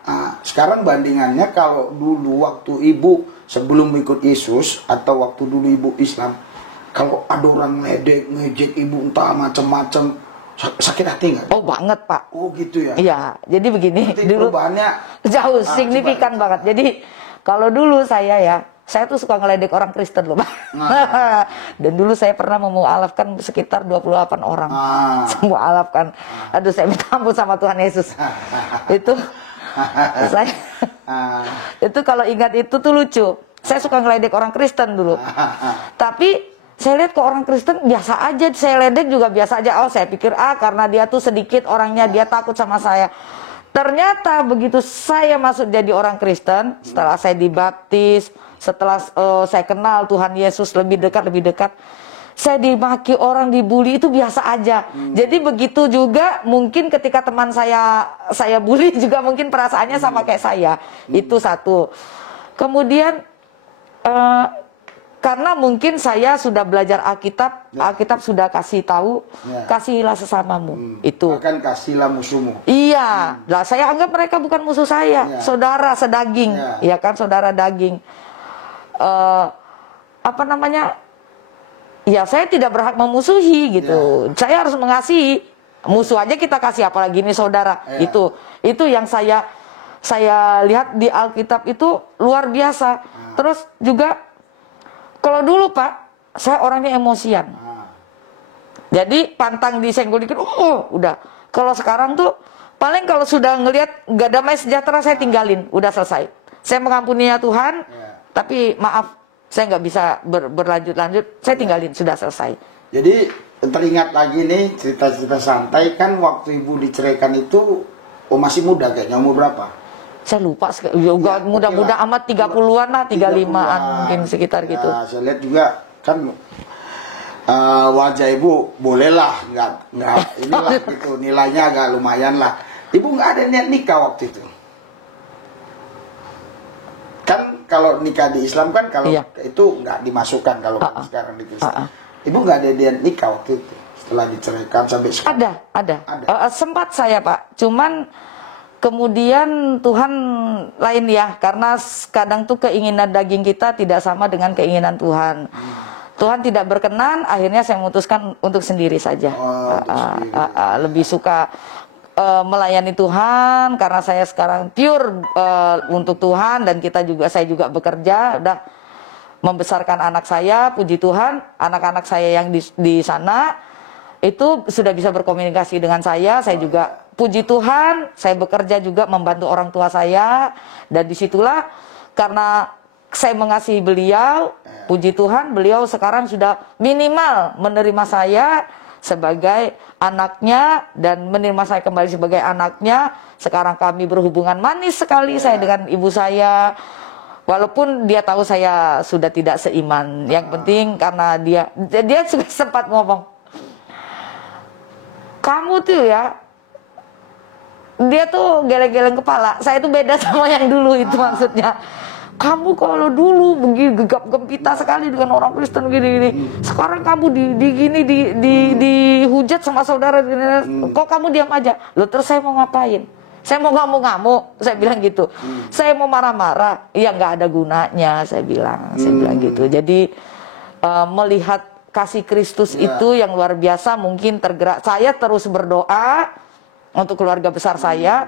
Nah, sekarang bandingannya kalau dulu waktu ibu sebelum ikut Yesus atau waktu dulu ibu Islam, kalau ada orang ngejek ibu entah macam-macam, sakit hati nggak? Oh banget Pak. Oh gitu ya? Iya, jadi begini. Berarti dulu perubahannya jauh, signifikan banget. Jadi kalau dulu saya tuh suka ngeledek orang Kristen loh Pak. Dan dulu saya pernah memualafkan sekitar 28 orang. Semua alafkan. Aduh saya minta ampun sama Tuhan Yesus. Itu saya itu kalau ingat itu tuh lucu. Saya suka ngeledek orang Kristen dulu. Tapi saya lihat kok orang Kristen biasa aja, saya ledek juga biasa aja. Oh saya pikir karena dia tuh sedikit orangnya, dia takut sama saya. Ternyata begitu saya masuk jadi orang Kristen, setelah saya dibaptis, setelah saya kenal Tuhan Yesus lebih dekat, saya dimaki orang, dibully itu biasa aja. Jadi begitu juga mungkin ketika teman saya bully juga mungkin perasaannya sama kayak saya. Itu satu. Kemudian karena mungkin saya sudah belajar Alkitab sudah kasih tahu, kasihilah sesamamu. Itu. Bahkan kasihlah musuhmu. Iya, lah saya anggap mereka bukan musuh saya, saudara sedaging, ya kan, saudara daging. Ya saya tidak berhak memusuhi gitu. Saya harus mengasihi. Musuh aja kita kasih, apalagi ini saudara. Itu yang saya lihat di Alkitab itu luar biasa. Terus juga kalau dulu Pak, saya orangnya emosian. Jadi pantang disenggol dikit, udah. Kalau sekarang tuh paling kalau sudah ngelihat gak damai sejahtera saya tinggalin, udah selesai. Saya mengampuninya Tuhan, tapi maaf saya nggak bisa berlanjut-lanjut, saya tinggalin, sudah selesai. Jadi teringat lagi nih cerita-cerita santai kan waktu ibu diceraikan itu, masih muda kayaknya, umur berapa? Saya lupa, juga muda-muda amat, 30-an lah, 35-an mungkin sekitar gitu. Saya lihat juga kan wajah ibu bolehlah, nggak inilah gitu, nilainya agak lumayan lah. Ibu nggak ada niat nikah waktu itu. Kan kalau nikah di Islam kan kalau itu nggak dimasukkan kalau sekarang di Kristen. Ibu nggak ada niat nikah waktu itu setelah diceraikan sampai sekarang? Ada. Sempat saya Pak, cuman kemudian Tuhan lain ya, karena kadang tuh keinginan daging kita tidak sama dengan keinginan Tuhan. Tuhan tidak berkenan, akhirnya saya memutuskan untuk sendiri saja. Lebih suka melayani Tuhan, karena saya sekarang pure untuk Tuhan, dan saya juga bekerja, udah membesarkan anak saya, puji Tuhan, anak-anak saya yang di sana itu sudah bisa berkomunikasi dengan saya juga puji Tuhan, saya bekerja juga membantu orang tua saya, dan disitulah karena saya mengasihi beliau, puji Tuhan, beliau sekarang sudah minimal menerima saya sebagai anaknya dan menerima saya kembali sebagai anaknya. Sekarang kami berhubungan manis sekali saya dengan ibu saya. Walaupun dia tahu saya sudah tidak seiman. Yang penting karena dia juga sempat ngomong, kamu tuh ya, dia tuh geleng-geleng kepala. Saya tuh beda sama yang dulu itu maksudnya. Kamu kalau dulu begini gegap gempita sekali dengan orang Kristen gini-gini. Sekarang kamu dihujat sama saudara gini. Kok kamu diam aja? Loh, terus saya mau ngapain? Saya mau ngamuk-ngamuk, saya bilang gitu. Saya mau marah-marah, ya nggak ada gunanya, saya bilang gitu. Jadi melihat kasih Kristus itu yang luar biasa, mungkin tergerak. Saya terus berdoa untuk keluarga besar saya,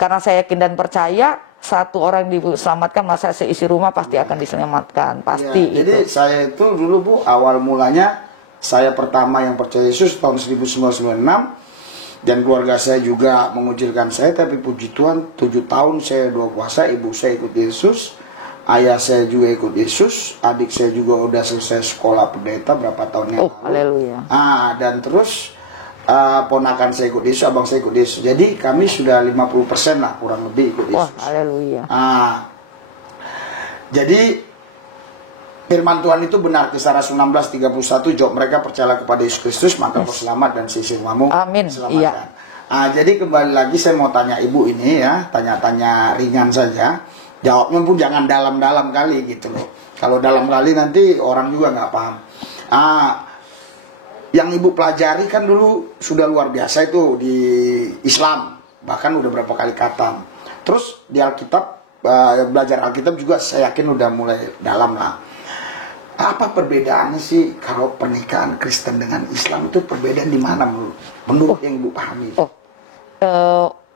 karena saya yakin dan percaya satu orang diselamatkan, masa seisi rumah pasti akan diselamatkan, pasti. Jadi saya itu dulu Bu, awal mulanya saya pertama yang percaya Yesus tahun 1996, dan keluarga saya juga mengucilkan saya, tapi puji Tuhan 7 tahun saya doa puasa, ibu saya ikut Yesus, ayah saya juga ikut Yesus, adik saya juga udah selesai sekolah pendeta berapa tahun yang lalu. Haleluya. Dan terus ponakan saya ikut Yesus, abang saya ikut Yesus. Jadi kami sudah 50% lah kurang lebih ikut Yesus. Haleluya. Jadi firman Tuhan itu benar, Kisah Rasul 16:31, jawab mereka percaya kepada Yesus Kristus maka kau selamat dan sisi rumahmu selamatkan. Iya. Jadi kembali lagi saya mau tanya ibu ini ya, tanya-tanya ringan saja. Jawabnya pun jangan dalam-dalam kali gitu loh. Kalau dalam kali nanti orang juga nggak paham. Yang ibu pelajari kan dulu sudah luar biasa itu di Islam, bahkan udah berapa kali khatam. Terus di Alkitab, belajar Alkitab juga saya yakin udah mulai dalam lah. Apa perbedaannya sih kalau pernikahan Kristen dengan Islam itu perbedaan di mana menurut yang ibu pahami?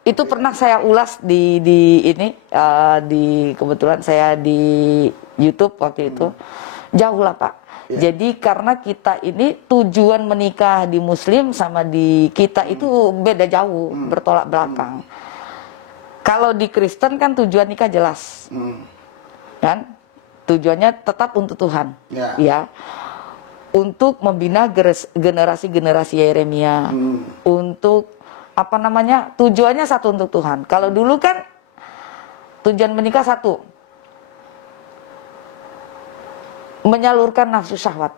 Itu pernah saya ulas di kebetulan saya di YouTube waktu itu. Jauh lah Pak. Jadi karena kita ini tujuan menikah di Muslim sama di kita itu beda jauh, bertolak belakang. Kalau di Kristen kan tujuan nikah jelas, kan? Tujuannya tetap untuk Tuhan, ya, untuk membina generasi-generasi Yeremia, untuk apa namanya? Tujuannya satu untuk Tuhan. Kalau dulu kan tujuan menikah satu, menyalurkan nafsu syahwat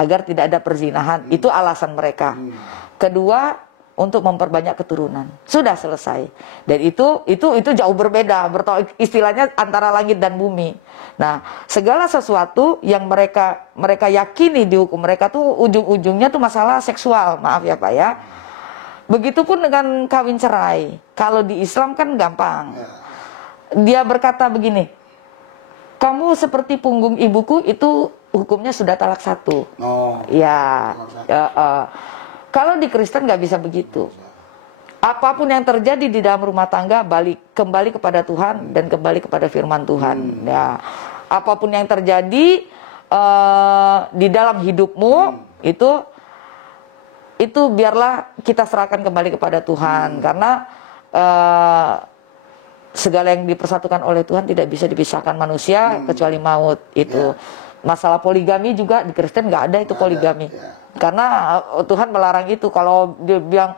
agar tidak ada perzinahan, itu alasan mereka. Kedua, untuk memperbanyak keturunan. Sudah selesai. Dan itu jauh berbeda, istilahnya antara langit dan bumi. Nah, segala sesuatu yang mereka yakini di hukum mereka tuh ujung-ujungnya tuh masalah seksual, maaf ya Pak ya. Begitupun dengan kawin cerai. Kalau di Islam kan gampang. Dia berkata begini, kamu seperti punggung ibuku, itu hukumnya sudah talak 1. Kalau di Kristen nggak bisa begitu. Apapun yang terjadi di dalam rumah tangga, kembali kepada Tuhan dan kembali kepada firman Tuhan. Ya, apapun yang terjadi di dalam hidupmu itu biarlah kita serahkan kembali kepada Tuhan, karena segala yang dipersatukan oleh Tuhan tidak bisa dipisahkan manusia kecuali maut. Itu masalah poligami juga di Kristen nggak ada itu poligami, karena Tuhan melarang itu. Kalau dia bilang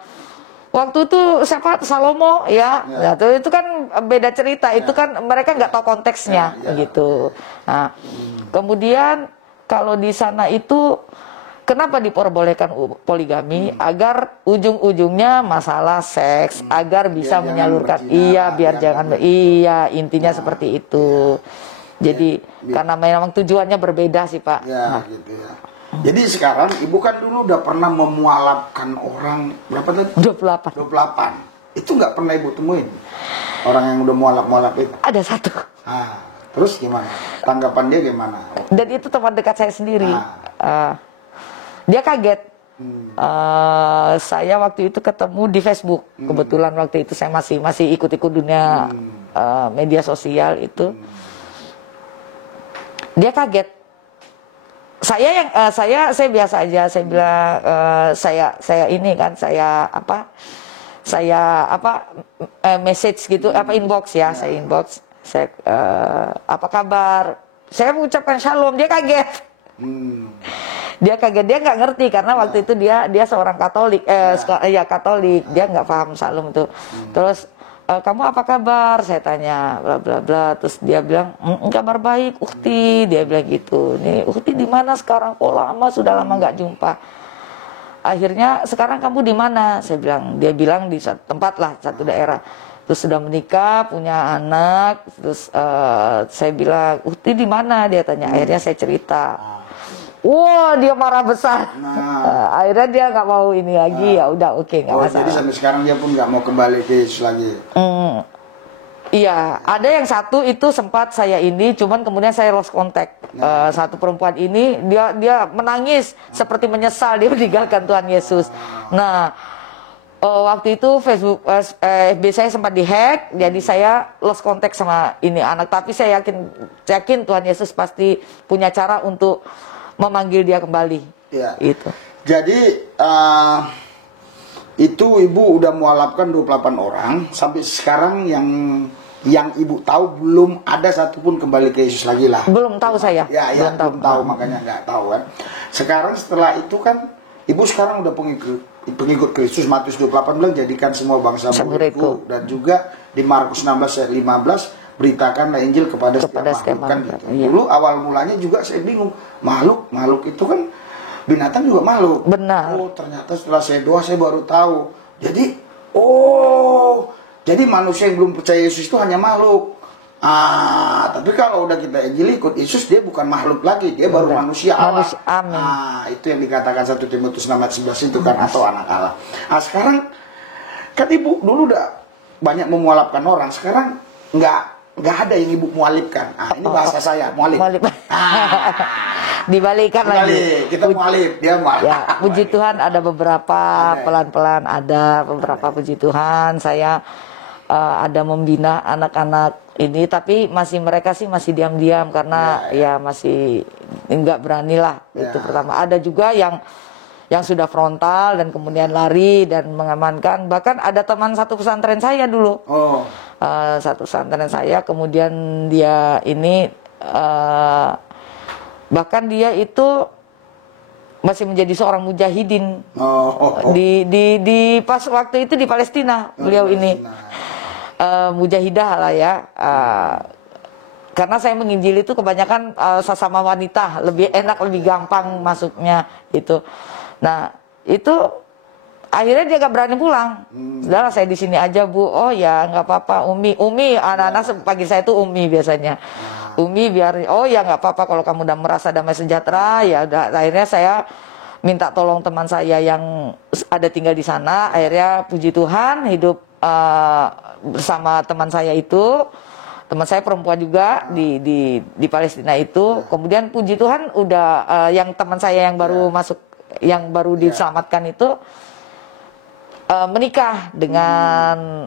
waktu itu siapa Salomo itu kan beda cerita, itu kan mereka nggak tahu konteksnya gitu. Nah, kemudian kalau di sana itu kenapa diperbolehkan poligami? Agar ujung-ujungnya masalah seks, agar bisa menyalurkan. Biar jangan. Intinya seperti itu. Jadi karena memang tujuannya berbeda sih Pak. Gitu ya. Jadi sekarang ibu kan dulu udah pernah memualafkan orang berapa tadi? 28. Itu nggak pernah ibu temuin orang yang udah mualaf itu? Ada satu. Terus gimana? Tanggapan dia gimana? Dan itu teman dekat saya sendiri. Dia kaget. Saya waktu itu ketemu di Facebook. Kebetulan waktu itu saya masih ikut-ikut dunia media sosial itu. Dia kaget. Saya biasa aja. Saya bilang saya ini kan message gitu, inbox ya. Saya inbox. Saya apa kabar? Saya mengucapkan shalom. Dia kaget. Dia kaget, dia nggak ngerti karena waktu itu dia seorang Katolik, Katolik, dia nggak paham shalom itu. Terus kamu apa kabar? Saya tanya, bla bla bla. Terus dia bilang, kabar baik, Ukti. Dia bilang gitu. Nih, Ukti di mana sekarang? Kok lama, sudah lama nggak jumpa. Akhirnya sekarang kamu di mana? Saya bilang, dia bilang di satu tempat lah, satu daerah. Terus sudah menikah, punya anak. Terus saya bilang, Ukti di mana? Dia tanya. Akhirnya saya cerita. Wah, dia marah besar. Akhirnya dia nggak mau ini lagi. Ya udah, oke, nggak masalah. Jadi sampai sekarang dia pun nggak mau kembali ke Yesus lagi. Iya, ada yang satu itu sempat saya ini, cuman kemudian saya lost contact. Satu perempuan ini dia menangis seperti menyesal dia meninggalkan Tuhan Yesus. Nah, waktu itu Facebook FB saya sempat dihack, jadi saya lost contact sama ini anak. Tapi saya yakin Tuhan Yesus pasti punya cara untuk memanggil dia kembali. Ya. Itu. Jadi itu ibu udah mualafkan 28 orang sampai sekarang yang ibu tahu belum ada satupun kembali ke Yesus lagi lah. Belum tahu saya. Ya, belum tahu makanya nggak tahu kan. Sekarang setelah itu kan ibu sekarang udah pengikut Kristus. Matius 28 bilang jadikan semua bangsa muridku, dan juga di Markus 16 ayat 15 beritakanlah Injil kepada setiap makhluk kan gitu. Iya. Dulu awal mulanya juga saya bingung, makhluk itu kan binatang juga makhluk. Benar. Oh, ternyata setelah saya doa saya baru tahu. Jadi manusia yang belum percaya Yesus itu hanya makhluk. Tapi kalau udah kita Injil ikut Yesus, dia bukan makhluk lagi, dia baru manusia Allah. Amin. Itu yang dikatakan 1 Timotius 6 ayat 11 itu kan, atau anak Allah. Sekarang kan ibu dulu udah banyak memualafkan orang, sekarang nggak ada yang ibu mualifkan. Ini bahasa saya, mualif. Dibalikan lagi. Kita mualif, dia mualif. Ya, puji Tuhan ada beberapa pelan-pelan ada beberapa puji Tuhan. Saya ada membina anak-anak ini, tapi mereka masih diam-diam karena ya masih nggak berani lah. Itu pertama. Ada juga yang sudah frontal dan kemudian lari dan mengamankan. Bahkan ada teman satu pesantren saya dulu. Satu pesantren saya, kemudian dia ini bahkan dia itu masih menjadi seorang mujahidin. Di pas waktu itu di Palestina beliau ini mujahidah lah ya. Karena saya menginjil itu kebanyakan sesama wanita, lebih enak, lebih gampang masuknya itu. Nah, itu akhirnya dia gak berani pulang. Sudahlah, saya di sini aja, Bu. Oh ya, nggak apa-apa. Umi, anak-anak pagi saya itu Umi biasanya. Umi biar, oh ya nggak apa-apa kalau kamu udah merasa damai sejahtera. Ya udah, akhirnya saya minta tolong teman saya yang ada tinggal di sana. Akhirnya puji Tuhan hidup bersama teman saya itu. Teman saya perempuan juga di Palestina itu. Kemudian puji Tuhan udah yang teman saya yang baru masuk, yang baru diselamatkan itu menikah dengan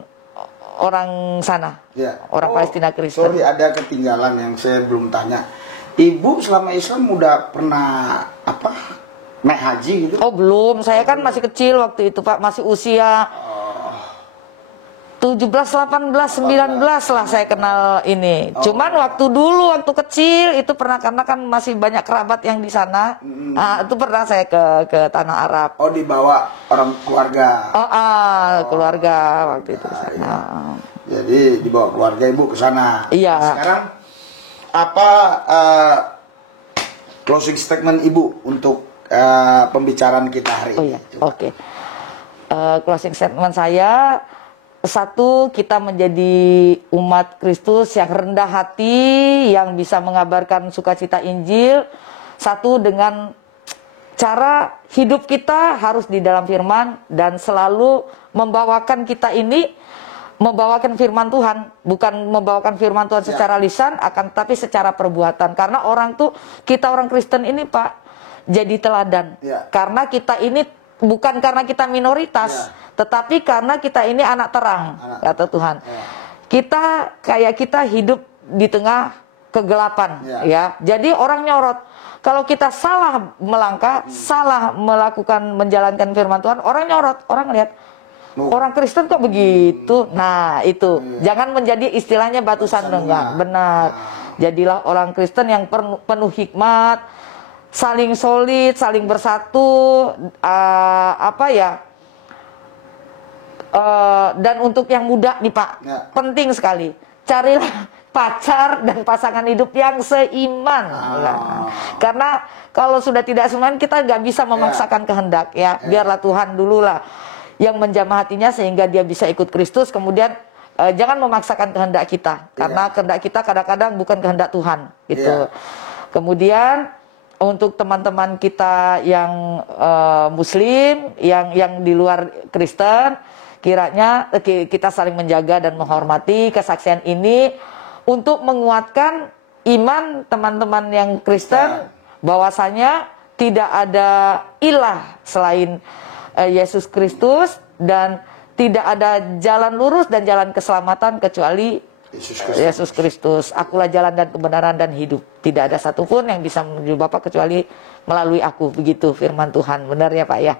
orang sana, orang Palestina Kristen. Sorry, ada ketinggalan yang saya belum tanya. Ibu selama Islam udah pernah naik haji gitu? Oh belum, saya kan masih kecil waktu itu Pak, masih usia 17, 18, 19 lah saya kenal ini. Cuman waktu kecil itu pernah, karena kan masih banyak kerabat yang di sana. Itu pernah saya ke Tanah Arab. Oh, dibawa orang keluarga. Keluarga waktu itu. Jadi dibawa keluarga ibu ke sana. Iya. Sekarang apa closing statement ibu untuk pembicaraan kita hari ini? Oke. Closing statement saya, satu, kita menjadi umat Kristus yang rendah hati, yang bisa mengabarkan sukacita Injil. Satu, dengan cara hidup kita harus di dalam firman, dan selalu membawakan kita ini, membawakan firman Tuhan. Bukan membawakan firman Tuhan secara lisan, akan tapi secara perbuatan. Karena kita orang Kristen ini Pak, jadi teladan. Karena kita ini bukan karena kita minoritas, tetapi karena kita ini anak terang, kata Tuhan. Kita hidup di tengah kegelapan, ya. Jadi orang nyorot. Kalau kita salah melangkah, salah melakukan menjalankan firman Tuhan, orang nyorot, orang lihat. Orang Kristen kok begitu? Nah, itu. Jangan menjadi istilahnya batu sandungan. Benar. Jadilah orang Kristen yang penuh hikmat, saling solid, saling bersatu, dan untuk yang muda nih Pak, penting sekali. Carilah pacar dan pasangan hidup yang seiman. Karena kalau sudah tidak seiman, kita nggak bisa memaksakan kehendak, ya. Biarlah Tuhan dulu lah yang menjamah hatinya sehingga dia bisa ikut Kristus. Kemudian jangan memaksakan kehendak kita, karena kehendak kita kadang-kadang bukan kehendak Tuhan, gitu. Kemudian untuk teman-teman kita yang Muslim, yang di luar Kristen, kiranya kita saling menjaga dan menghormati kesaksian ini untuk menguatkan iman teman-teman yang Kristen, bahwasanya tidak ada ilah selain Yesus Kristus, dan tidak ada jalan lurus dan jalan keselamatan kecuali Yesus Kristus. Akulah jalan dan kebenaran dan hidup. Tidak ada satupun yang bisa menuju Bapa kecuali melalui aku. Begitu firman Tuhan. Benar ya Pak ya?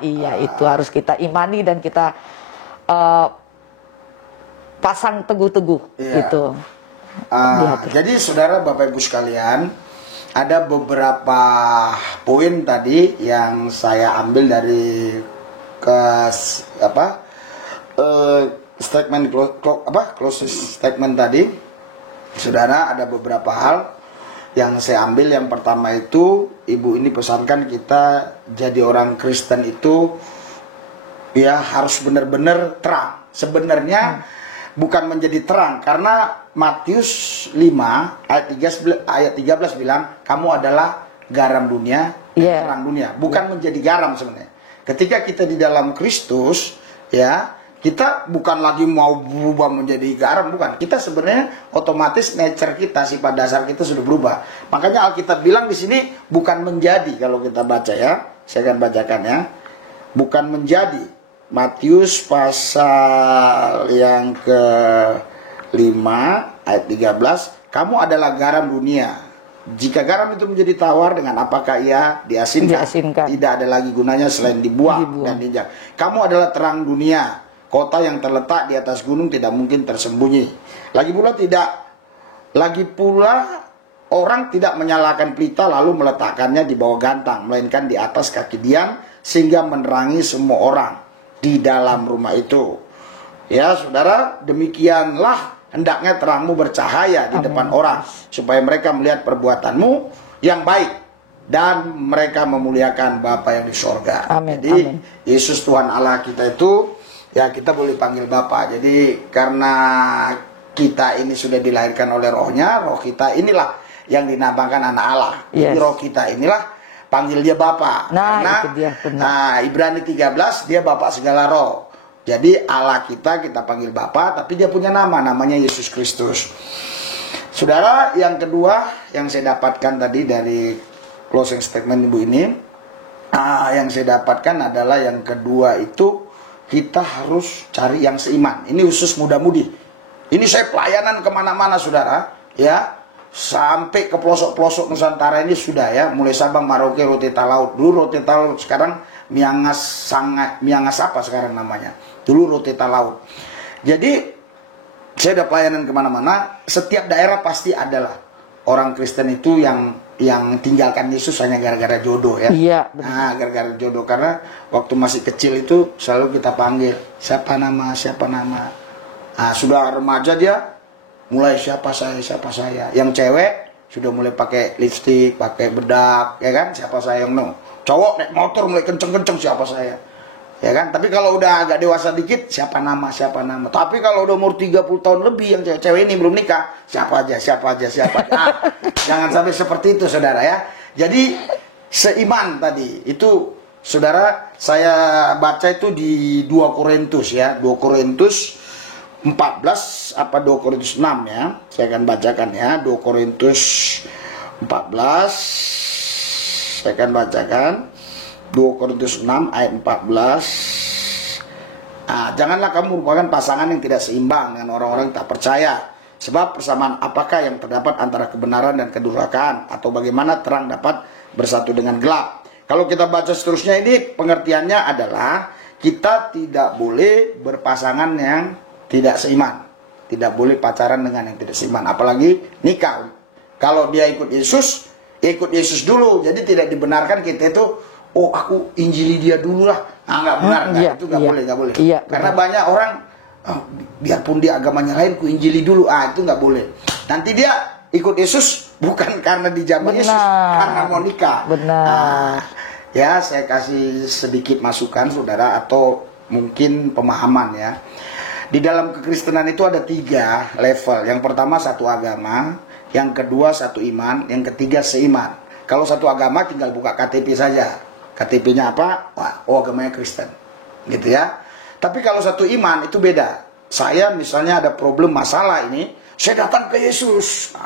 Iya, itu harus kita imani dan kita pasang teguh-teguh gitu. Jadi saudara, Bapak Ibu sekalian, ada beberapa poin tadi yang saya ambil dari closing statement tadi. Saudara, ada beberapa hal yang saya ambil. Yang pertama itu, Ibu ini pesankan kita jadi orang Kristen itu ya harus benar-benar terang. Sebenarnya bukan menjadi terang, karena Matius 5 ayat 13 bilang kamu adalah garam dunia, terang dunia. Bukan menjadi garam sebenarnya. Ketika kita di dalam Kristus, ya, kita bukan lagi mau berubah menjadi garam, bukan. Kita sebenarnya otomatis nature kita, sifat dasar kita sudah berubah. Makanya Alkitab bilang di sini bukan menjadi, kalau kita baca ya. Saya akan bacakan ya. Bukan menjadi. Matius pasal yang ke-5 ayat 13, kamu adalah garam dunia. Jika garam itu menjadi tawar, dengan apakah ia diasinkan? Tidak ada lagi gunanya selain dibuang dan diinjak. Kamu adalah terang dunia. Kota yang terletak di atas gunung tidak mungkin tersembunyi. Lagi pula orang tidak menyalakan pelita lalu meletakkannya di bawah gantang, melainkan di atas kaki dian, sehingga menerangi semua orang di dalam rumah itu. Ya saudara, demikianlah hendaknya terangmu bercahaya di depan orang, supaya mereka melihat perbuatanmu yang baik dan mereka memuliakan Bapa yang di sorga. Jadi Yesus Tuhan Allah kita itu, ya kita boleh panggil Bapa. Jadi karena kita ini sudah dilahirkan oleh rohnya, roh kita inilah yang dinamakan anak Allah. Jadi roh kita inilah panggil dia Bapa. Karena Ibrani 13 dia Bapa segala roh. Jadi Allah kita panggil Bapa, tapi dia punya nama, namanya Yesus Kristus. Saudara, yang kedua yang saya dapatkan tadi dari closing statement Ibu ini, yang saya dapatkan adalah yang kedua itu, kita harus cari yang seiman. Ini khusus muda-mudi. Ini saya pelayanan kemana-mana saudara, ya. Sampai ke pelosok-pelosok Nusantara ini sudah ya. Mulai Sabang, Merauke, Roti Talaut. Dulu Roti Talaut, sekarang Miangas apa sekarang namanya. Dulu Roti Talaut. Jadi saya ada pelayanan kemana-mana. Setiap daerah pasti adalah orang Kristen itu yang tinggalkan Yesus hanya gara-gara jodoh ya. Nah, gara-gara jodoh. Karena waktu masih kecil itu selalu kita panggil siapa nama. Nah, sudah remaja dia mulai siapa saya. Yang cewek sudah mulai pakai lipstik, pakai bedak, ya kan? Siapa saya yang cowok naik motor mulai kenceng-kenceng siapa saya. Ya kan? Tapi kalau udah agak dewasa dikit siapa nama. Tapi kalau udah umur 30 tahun lebih yang cewek ini belum nikah, siapa aja. Nah, jangan sampai seperti itu saudara ya. Jadi seiman tadi itu saudara, saya baca itu di 2 Korintus ya. 2 Korintus 14 apa 2 Korintus 6 ya. Saya akan bacakan ya. 2 Korintus 14 saya akan bacakan 2 Korintus 6 ayat 14. Janganlah kamu merupakan pasangan yang tidak seimbang dengan orang-orang yang tak percaya. Sebab persamaan apakah yang terdapat antara kebenaran dan kedurhakaan? Atau bagaimana terang dapat bersatu dengan gelap? Kalau kita baca seterusnya ini, pengertiannya adalah kita tidak boleh berpasangan yang tidak seiman. Tidak boleh pacaran dengan yang tidak seiman. Apalagi nikah. Kalau dia ikut Yesus dulu. Jadi tidak dibenarkan kita itu, oh aku injili dia dulu lah. Nggak benar. Itu nggak boleh, nggak boleh. Iya, karena banyak orang, biarpun dia agamanya lain, ku injili dulu. Itu nggak boleh. Nanti dia ikut Yesus bukan karena dijamin Yesus, karena mau nikah. Benar. Ya, saya kasih sedikit masukan, saudara, atau mungkin pemahaman ya. Di dalam kekristenan itu ada 3 level. Yang pertama satu agama, yang kedua satu iman, yang ketiga seiman. Kalau satu agama tinggal buka KTP saja. KTP-nya apa? Oh, agamanya Kristen. Gitu ya. Tapi kalau satu iman itu beda. Saya misalnya ada problem masalah ini, saya datang ke Yesus.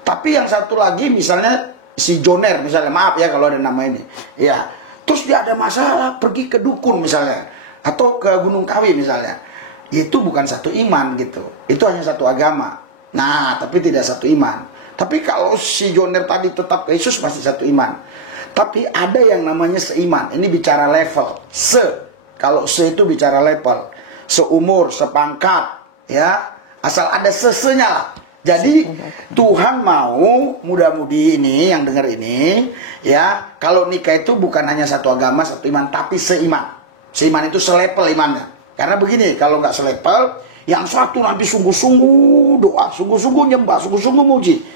Tapi yang satu lagi misalnya si Joner misalnya, maaf ya kalau ada nama ini. Ya. Terus dia ada masalah pergi ke dukun misalnya, atau ke Gunung Kawi misalnya. Itu bukan satu iman gitu. Itu hanya satu agama. Nah, tapi tidak satu iman. Tapi kalau si Joner tadi tetap ke Yesus pasti satu iman. Tapi ada yang namanya seiman. Ini bicara level. Kalau se itu bicara level. Seumur, sepangkat, ya. Asal ada sesenya lah. Jadi Tuhan mau muda-mudi ini yang dengar ini, ya, kalau nikah itu bukan hanya satu agama, satu iman, tapi seiman. Seiman itu selevel imannya. Karena begini, kalau nggak selevel, yang satu nanti sungguh-sungguh doa, sungguh-sungguh nyembah, sungguh-sungguh muji.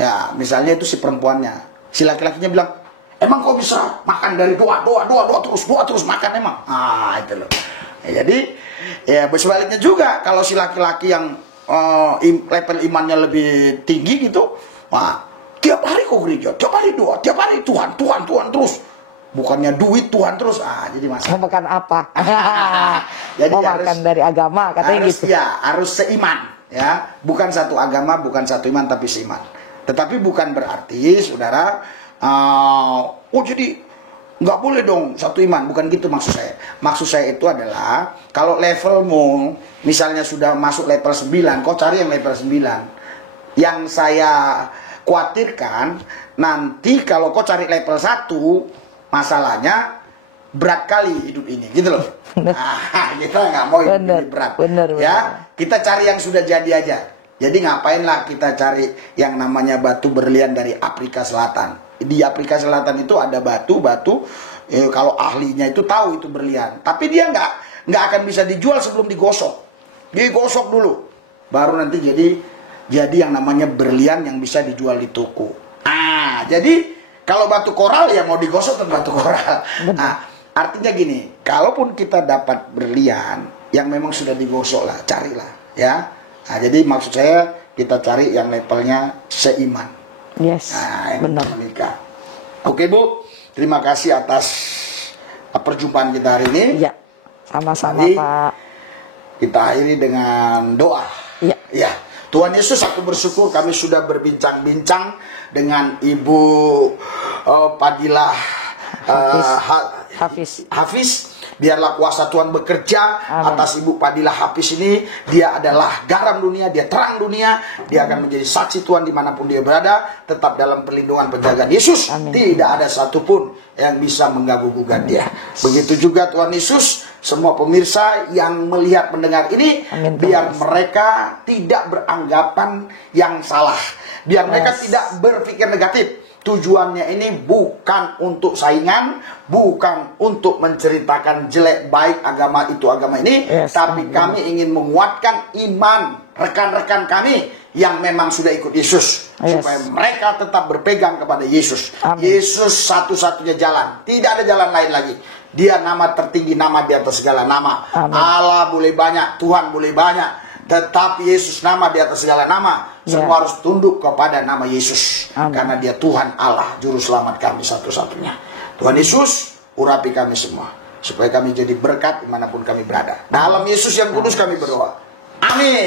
Ya, misalnya itu si perempuannya. Si laki-lakinya bilang, emang kau bisa makan dari doa terus makan emang? Itu loh. Ya, jadi, ya sebaliknya juga, kalau si laki-laki yang level imannya lebih tinggi gitu, tiap hari kau gereja, tiap hari doa, tiap hari Tuhan terus. Bukannya duit Tuhan terus, jadi masalah. Mau makan apa? Jadi mau makan dari agama, katanya harus, gitu. Ya, harus seiman, ya. Bukan satu agama, bukan satu iman, tapi seiman. Tetapi bukan berarti, saudara, jadi nggak boleh dong satu iman. Bukan gitu maksud saya. Maksud saya itu adalah, kalau levelmu, misalnya sudah masuk level 9, kau cari yang level 9. Yang saya khawatirkan, nanti kalau kau cari level 1, masalahnya berat kali hidup ini, gitu loh. Kita nggak mau hidup ini berat. Bener. Ya, kita cari yang sudah jadi aja. Jadi ngapainlah kita cari yang namanya batu berlian dari Afrika Selatan. Di Afrika Selatan itu ada batu, kalau ahlinya itu tahu itu berlian. Tapi dia nggak akan bisa dijual sebelum digosok. Digosok dulu, baru nanti jadi yang namanya berlian yang bisa dijual di toko. Jadi kalau batu koral ya mau digosok dan batu koral. Artinya gini, kalaupun kita dapat berlian yang memang sudah digosok lah, carilah, ya. Jadi maksud saya kita cari yang levelnya seiman. Yes, benar. Menikah. Oke Bu, terima kasih atas perjumpaan kita hari ini. Iya, sama-sama Pak. Kita akhiri dengan doa. Iya. Ya. Tuhan Yesus, aku bersyukur kami sudah berbincang-bincang dengan Ibu Padilah Hafiz. Biarlah kuasa Tuhan bekerja atas Ibu Padilah Hafiz ini. Dia adalah garam dunia, dia terang dunia. Dia akan menjadi saksi Tuhan dimanapun dia berada. Tetap dalam perlindungan penjagaan Yesus. Tidak ada satupun yang bisa mengganggu-gugat dia. Begitu juga Tuhan Yesus, semua pemirsa yang melihat mendengar ini, biar mereka tidak beranggapan yang salah. Biar mereka tidak berpikir negatif. Tujuannya ini bukan untuk saingan, bukan untuk menceritakan jelek baik agama itu agama ini, tapi kami ingin menguatkan iman rekan-rekan kami yang memang sudah ikut Yesus, supaya mereka tetap berpegang kepada Yesus. Yesus satu-satunya jalan, tidak ada jalan lain lagi. Dia nama tertinggi, nama di atas segala nama. Allah boleh banyak, Tuhan boleh banyak, tetapi Yesus nama di atas segala nama. Semua harus tunduk kepada nama Yesus. Karena dia Tuhan Allah, Juru Selamat kami satu-satunya. Tuhan Yesus, urapi kami semua, supaya kami jadi berkat dimanapun kami berada. Dalam Yesus yang kudus kami berdoa. Amin.